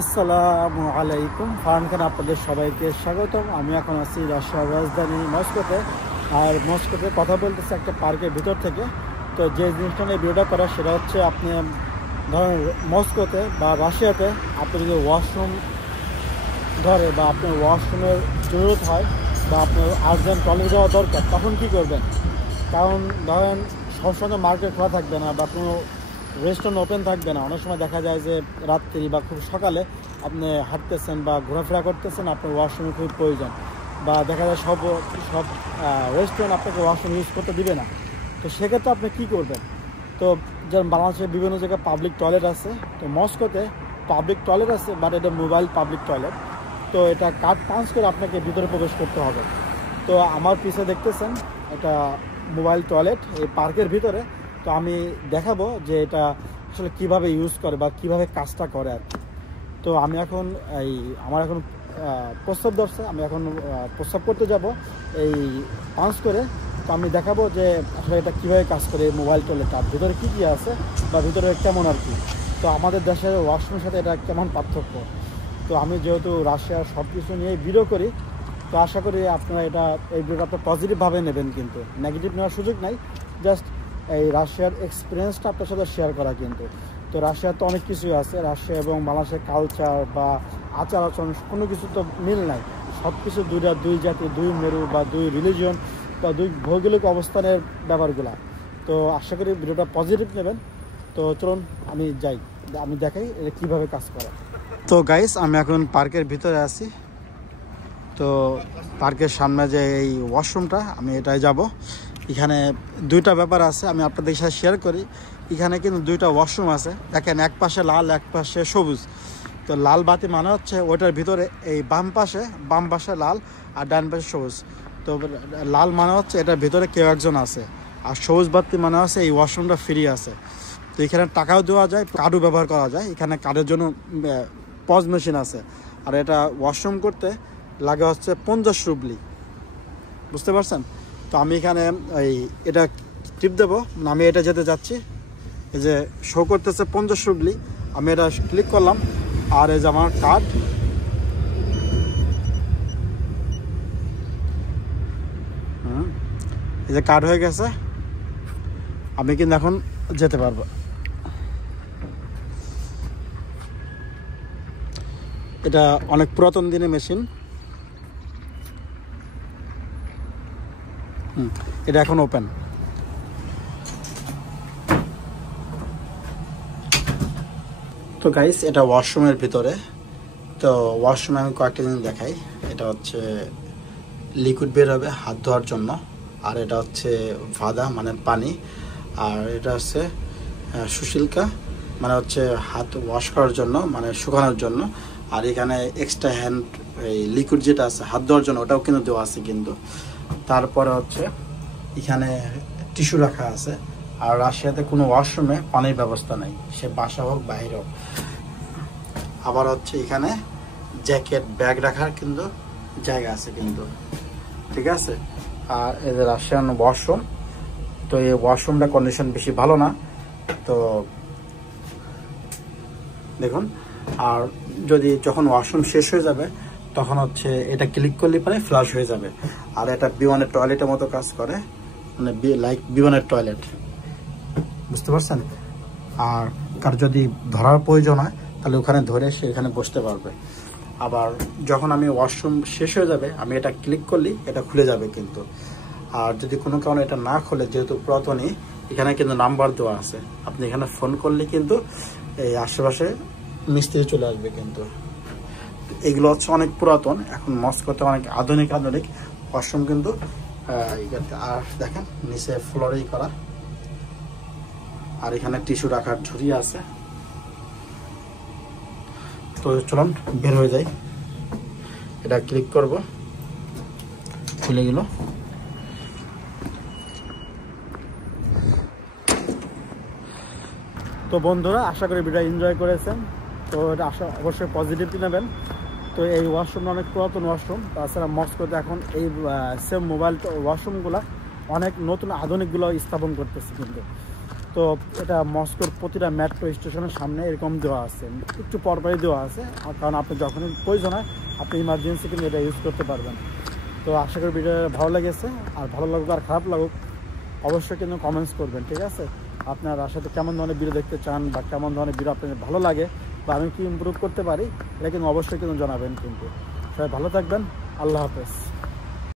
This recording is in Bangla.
আসসালামু আলাইকুম। ফারহান খান আপনাদের সবাইকে স্বাগতম। আমি এখন আছি রাশিয়ার রাজধানী মস্কোতে। আর মস্কোতে কথা বলতেছে একটা পার্কের ভিতর থেকে। তো যে জিনিসটা নিয়ে ভিডিওটা করা সেটা হচ্ছে, আপনি ধরেন মস্কোতে বা রাশিয়াতে আপনি যদি ওয়াশরুম ধরে বা আপনার ওয়াশরুমের জরুরত হয় বা আপনার আর্জেন্ট টয়লেট যাওয়া দরকার, তখন কী করবেন? কারণ ধরেন সবসময় মার্কেট খোলা থাকবে না বা কোনো রেস্টুরেন্ট ওপেন থাকবে না। অনেক সময় দেখা যায় যে রাত্রি বা খুব সকালে আপনি হাঁটতেছেন বা ঘোরাফেরা করতেছেন, আপনার ওয়াশরুমের খুব প্রয়োজন, বা দেখা যায় সব সব রেস্টুরেন্ট আপনাকে ওয়াশরুম ইউজ করতে দিবে না। তো সেক্ষেত্রে আপনি কী করবেন? তো যেমন বাংলাদেশের বিভিন্ন জায়গায় পাবলিক টয়লেট আছে, তো মস্কোতে পাবলিক টয়লেট আছে, বাট এটা মোবাইল পাবলিক টয়লেট। তো এটা কার্ড পাঞ্চ করে আপনাকে ভিতরে প্রবেশ করতে হবে। তো আমার পিছিয়ে দেখতেছেন এটা মোবাইল টয়লেট এই পার্কের ভিতরে। তো আমি দেখাবো যে এটা আসলে কিভাবে ইউজ করে বা কিভাবে কাজটা করে আর কি। তো আমি এখন আমার এখন প্রস্রাব ধরছে, আমি এখন প্রস্রাব করতে যাব এই পাঞ্চ করে। তো আমি দেখাবো যে আসলে এটা কীভাবে কাজ করে এই মোবাইল টয়লেটটা, আর ভিতরে কী কী আছে বা ভিতরে কেমন আর কি। তো আমাদের দেশের ওয়াশরুমের সাথে এটা কেমন পার্থক্য। তো আমি যেহেতু রাশিয়ার সব কিছু নিয়ে ভিডিও করি, তো আশা করি আপনারা এই ভিডিওটা আপনার পজিটিভভাবে নেবেন, কিন্তু নেগেটিভ নেওয়ার সুযোগ নাই। জাস্ট এই রাশিয়ার এক্সপিরিয়েন্সটা আপনার সাথে শেয়ার করা কিন্তু। তো রাশিয়ার তো অনেক কিছুই আছে, রাশিয়া এবং বাংলাদেশের কালচার বা আচার আচরণ কোনো কিছু তো মিল নাই। সব কিছু দুই জাতি, দুই মেরু বা দুই রিলিজিয়ন বা দুই ভৌগোলিক অবস্থানের ব্যাপারগুলা। তো আশা করি ভিডিওটা পজিটিভ নেবেন। তো চলুন আমি যাই, আমি দেখাই এটা কীভাবে কাজ করে। তো গাইস, আমি এখন পার্কের ভিতরে আছি। তো পার্কের সামনে যে এই ওয়াশরুমটা, আমি এটাই যাব। এখানে দুইটা ব্যাপার আছে, আমি আপনাদের সাথে শেয়ার করি। এখানে কিন্তু দুইটা ওয়াশরুম আছে, দেখেন এক পাশে লাল এক পাশে সবুজ। তো লাল বাতি মানে হচ্ছে ওইটার ভিতরে এই বাম পাশে লাল আর ডান পাশে সবুজ। তো লাল মানে হচ্ছে এটার ভিতরে কেউ একজন আছে, আর সবুজ বাতি মানে হচ্ছে এই ওয়াশরুমটা ফ্রি আছে। তো এখানে টাকাও দেওয়া যায়, কার্ডও ব্যবহার করা যায়। এখানে কার্ডের জন্য পজ মেশিন আছে। আর এটা ওয়াশরুম করতে লাগে হচ্ছে 50 রুবলি, বুঝতে পারছেন? তো আমি এখানে এটা টিপ দেবো, আমি এটা যেতে যাচ্ছি। এই যে শো করতেছে 50 রুবলি, আমি এটা ক্লিক করলাম। আর এই যে আমার কার্ড, এই যে কার্ড হয়ে গেছে, আমি কিন্তু এখন যেতে পারবো। এটা অনেক পুরাতন দিনের মেশিন। এটা এখন ওপেন। তো গাইস, এটা ওয়াশরুমের ভিতরে। তো ওয়াশরুমে আমি কয়েকটা জিনিস দেখাই। এটা হচ্ছে লিকুইড বের হবে হাত ধোয়ার জন্য, আর এটা হচ্ছে ভাদা মানে পানি, আর এটা হচ্ছে সুশীলকা মানে হচ্ছে হাত ওয়াশ করার জন্য মানে শুকানোর জন্য। আর এখানে এক্সট্রা হ্যান্ড এই লিকুইড যেটা আছে হাত ধোয়ার জন্য, ওটাও কিন্তু দেওয়া আছে কিন্তু। তারপরে হচ্ছে এখানে টিস্যু রাখা আছে। আর রাশিয়াতে কোনো ওয়াশরুমে পানির ব্যবস্থা নেই, সে বাসা হোক বাইরে হোক। আবার হচ্ছে এখানে জ্যাকেট ব্যাগ রাখার কিন্তু জায়গা আছে কিন্তু, ঠিক আছে। আর এই যে রাশিয়ান ওয়াশরুম, তো এই ওয়াশরুমটা কন্ডিশন বেশি ভালো না, তো দেখুন। আর যখন ওয়াশরুম শেষ হয়ে যাবে, তখন হচ্ছে এটা ক্লিক করলে পরে ফ্লাশ হয়ে যাবে। আর এটা বিমানের টয়লেটের মতো কাজ করে, মানে লাইক বিমানের টয়লেট, বুঝতে পারছেন? আর কার যদি ধরার প্রয়োজন হয়, তাহলে ওখানে ধরে সে এখানে বসতে পারবে। আবার যখন আমি ওয়াশরুম শেষ হয়ে যাবে, আমি এটা ক্লিক করলেই এটা খুলে যাবে কিন্তু। আর যদি কোনো কারণে এটা না খুলে, যেহেতু পুরাতনই, এখানে কিন্তু নাম্বার দেওয়া আছে, আপনি এখানে ফোন করলে কিন্তু এই আশেপাশে মিস্ত্রি চলে আসবে কিন্তু। এগুলো হচ্ছে অনেক পুরাতন, এখন মস্কোতে অনেক আধুনিক ওয়াশরুম কিন্তু। আর দেখেন নিচে ফ্লোরেই করা, আর এখানে টিস্যু রাখার ঝুড়ি আছে। তো চলুন বের হয়ে যাই। এটা ক্লিক করব, খুলে গেল। তো বন্ধুরা, আশা করি ভিডিও এনজয় করেছেন। তো এটা অবশ্যই পজিটিভলি নেবেন। তো এই ওয়াশরুমটা অনেক পুরাতন ওয়াশরুম। তাছাড়া মস্কোতে এখন এই সেম মোবাইল ওয়াশরুমগুলো অনেক নতুন আধুনিকগুলো স্থাপন করতেছে কিন্তু। তো এটা মস্কোর প্রতিটা মেট্রো স্টেশনের সামনে এরকম দেওয়া আছে, একটু পরপরই দেওয়া আছে, কারণ আপনি যখনই প্রয়োজন হয় আপনি ইমার্জেন্সি কিন্তু এটা ইউজ করতে পারবেন। তো আশা করি ভিডিও ভালো লেগেছে, আর ভালো লাগুক আর খারাপ লাগুক অবশ্যই কিন্তু কমেন্টস করবেন, ঠিক আছে? আপনার সাথে কেমন ধরনের ভিডিও দেখতে চান বা কেমন ধরনের ভিডিও আপনাদের ভালো লাগে বা আমি কি ইমপ্রুভ করতে পারি এটা কিন্তু অবশ্যই কিন্তু জানাবেন। কিন্তু সবাই ভালো থাকবেন, আল্লাহ হাফেজ।